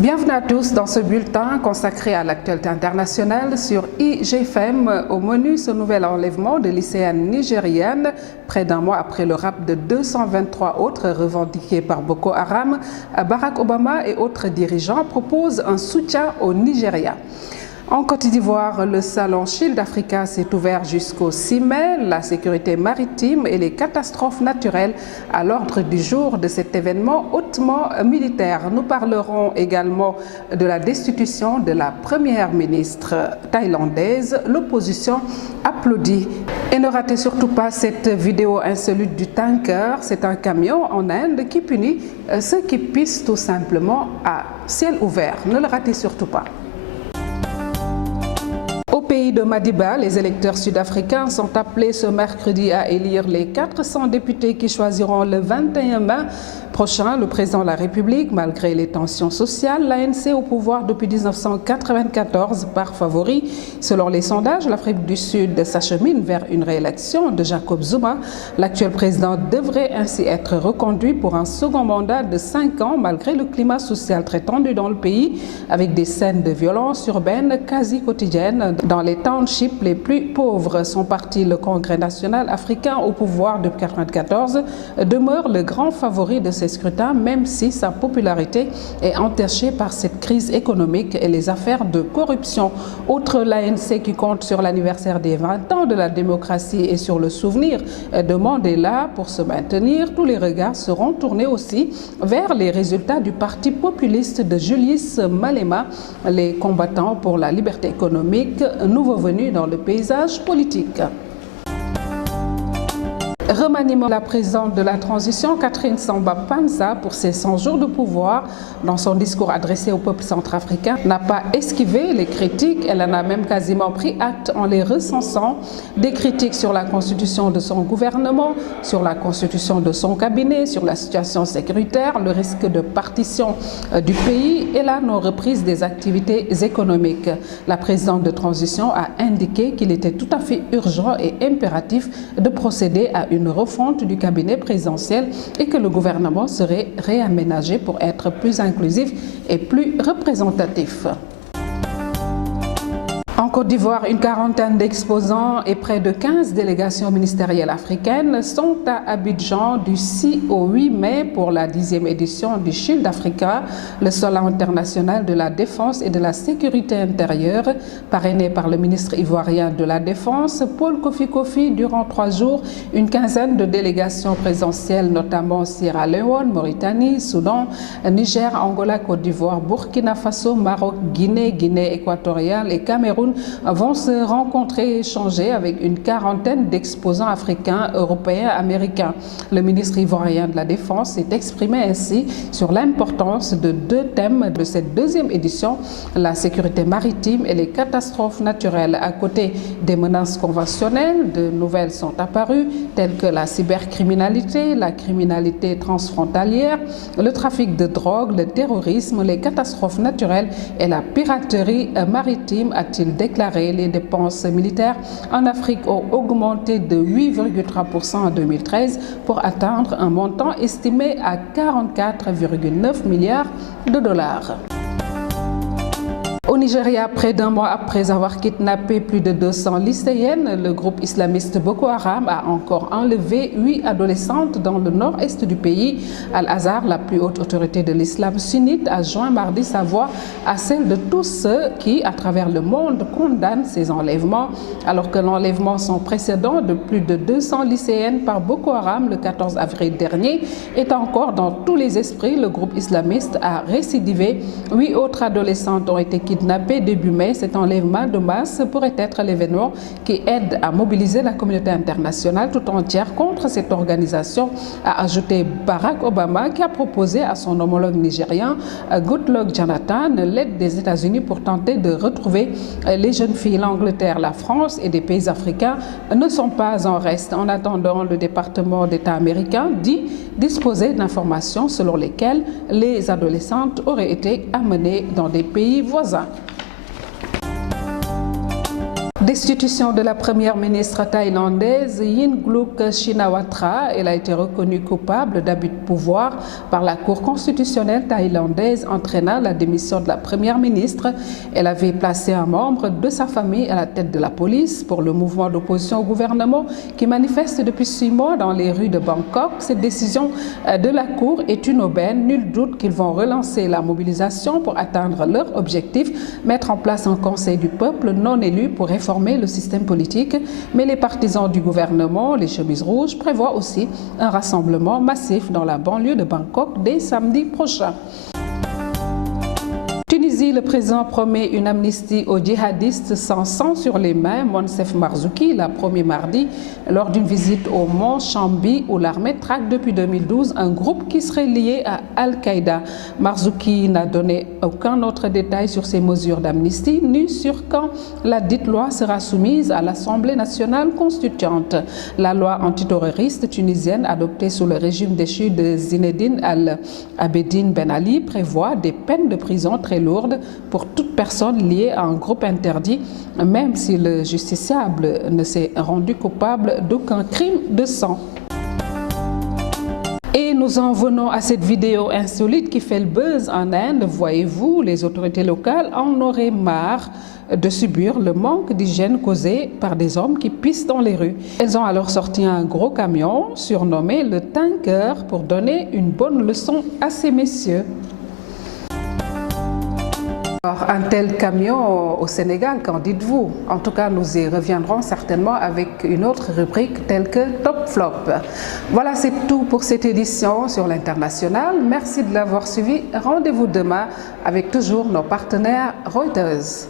Bienvenue à tous dans ce bulletin consacré à l'actualité internationale sur IGFM. Au menu, ce nouvel enlèvement de lycéennes nigériennes, près d'un mois après le rapt de 223 autres revendiqués par Boko Haram. Barack Obama et autres dirigeants proposent un soutien au Nigeria. En Côte d'Ivoire, le salon Shield Africa s'est ouvert jusqu'au 6 mai. La sécurité maritime et les catastrophes naturelles à l'ordre du jour de cet événement hautement militaire. Nous parlerons également de la destitution de la première ministre thaïlandaise. L'opposition applaudit. Et ne ratez surtout pas cette vidéo insolite du tanker. C'est un camion en Inde qui punit ceux qui pissent tout simplement à ciel ouvert. Ne le ratez surtout pas. Au pays de Madiba, les électeurs sud-africains sont appelés ce mercredi à élire les 400 députés qui choisiront le 21 mai prochain le président de la République. Malgré les tensions sociales, l'ANC au pouvoir depuis 1994 par favori. Selon les sondages, l'Afrique du Sud s'achemine vers une réélection de Jacob Zuma. L'actuel président devrait ainsi être reconduit pour un second mandat de 5 ans malgré le climat social très tendu dans le pays avec des scènes de violence urbaine quasi quotidiennes dans les townships les plus pauvres. Son parti, le Congrès national africain au pouvoir depuis 1994, demeure le grand favori de ces scrutins, même si sa popularité est entachée par cette crise économique et les affaires de corruption. Outre l'ANC qui compte sur l'anniversaire des 20 ans de la démocratie et sur le souvenir de Mandela pour se maintenir, tous les regards seront tournés aussi vers les résultats du parti populiste de Julius Malema, les combattants pour la liberté économique, nouveau venu dans le paysage politique. Remaniement la présidente de la transition, Catherine Samba Panza, pour ses 100 jours de pouvoir, dans son discours adressé au peuple centrafricain, n'a pas esquivé les critiques. Elle en a même quasiment pris acte en les recensant. Des critiques sur la constitution de son gouvernement, sur la constitution de son cabinet, sur la situation sécuritaire, le risque de partition du pays et la non-reprise des activités économiques. La présidente de transition a indiqué qu'il était tout à fait urgent et impératif de procéder à une refonte du cabinet présidentiel et que le gouvernement serait réaménagé pour être plus inclusif et plus représentatif. En Côte d'Ivoire, une quarantaine d'exposants et près de 15 délégations ministérielles africaines sont à Abidjan du 6 au 8 mai pour la 10e édition du Shield Africa, le salon international de la défense et de la sécurité intérieure, parrainé par le ministre ivoirien de la Défense, Paul Kofi Kofi. Durant 3 jours, une quinzaine de délégations présentielles, notamment Sierra Leone, Mauritanie, Soudan, Niger, Angola, Côte d'Ivoire, Burkina Faso, Maroc, Guinée, Guinée équatoriale et Cameroun, vont se rencontrer et échanger avec une quarantaine d'exposants africains, européens, américains. Le ministre ivoirien de la Défense s'est exprimé ainsi sur l'importance de 2 thèmes de cette 2e édition, la sécurité maritime et les catastrophes naturelles. À côté des menaces conventionnelles, de nouvelles sont apparues, telles que la cybercriminalité, la criminalité transfrontalière, le trafic de drogue, le terrorisme, les catastrophes naturelles et la piraterie maritime, a-t-il déclaré. Les dépenses militaires en Afrique ont augmenté de 8,3% en 2013 pour atteindre un montant estimé à 44,9 milliards de dollars. Au Nigeria, près d'un mois après avoir kidnappé plus de 200 lycéennes, le groupe islamiste Boko Haram a encore enlevé 8 adolescentes dans le nord-est du pays. Al-Azhar, la plus haute autorité de l'islam sunnite, a joint mardi sa voix à celle de tous ceux qui, à travers le monde, condamnent ces enlèvements. Alors que l'enlèvement sans précédent de plus de 200 lycéennes par Boko Haram le 14 avril dernier est encore dans tous les esprits, le groupe islamiste a récidivé. 8 autres adolescentes ont été kidnappées début mai. Cet enlèvement de masse pourrait être l'événement qui aide à mobiliser la communauté internationale tout entière contre cette organisation, a ajouté Barack Obama, qui a proposé à son homologue nigérien Goodluck Jonathan l'aide des États-Unis pour tenter de retrouver les jeunes filles. L'Angleterre, la France et des pays africains ne sont pas en reste. En attendant, le département d'État américain dit disposer d'informations selon lesquelles les adolescentes auraient été amenées dans des pays voisins. Destitution de la première ministre thaïlandaise Yingluck Shinawatra. Elle a été reconnue coupable d'abus de pouvoir par la Cour constitutionnelle thaïlandaise, entraînant la démission de la première ministre. Elle avait placé un membre de sa famille à la tête de la police pour le mouvement d'opposition au gouvernement qui manifeste depuis 6 mois dans les rues de Bangkok. Cette décision de la Cour est une aubaine. Nul doute qu'ils vont relancer la mobilisation pour atteindre leur objectif, mettre en place un conseil du peuple non élu pour réformer le système politique, mais les partisans du gouvernement, les chemises rouges, prévoient aussi un rassemblement massif dans la banlieue de Bangkok dès samedi prochain. Tunisie, le président promet une amnistie aux djihadistes sans sang sur les mains. Monsef Marzouki l'a promis mardi lors d'une visite au mont Chambi où l'armée traque depuis 2012 un groupe qui serait lié à Al-Qaïda. Marzouki n'a donné aucun autre détail sur ces mesures d'amnistie ni sur quand la dite loi sera soumise à l'Assemblée nationale constituante. La loi antiterroriste tunisienne adoptée sous le régime déchu de Zinedine Al-Abedine Ben Ali prévoit des peines de prison très lourde pour toute personne liée à un groupe interdit, même si le justiciable ne s'est rendu coupable d'aucun crime de sang. Et nous en venons à cette vidéo insolite qui fait le buzz en Inde. Voyez-vous, les autorités locales en auraient marre de subir le manque d'hygiène causé par des hommes qui pissent dans les rues. Elles ont alors sorti un gros camion surnommé le tanker pour donner une bonne leçon à ces messieurs. Alors, un tel camion au Sénégal, qu'en dites-vous? En tout cas, nous y reviendrons certainement avec une autre rubrique telle que Top Flop. Voilà, c'est tout pour cette édition sur l'international. Merci de l'avoir suivi. Rendez-vous demain avec toujours nos partenaires Reuters.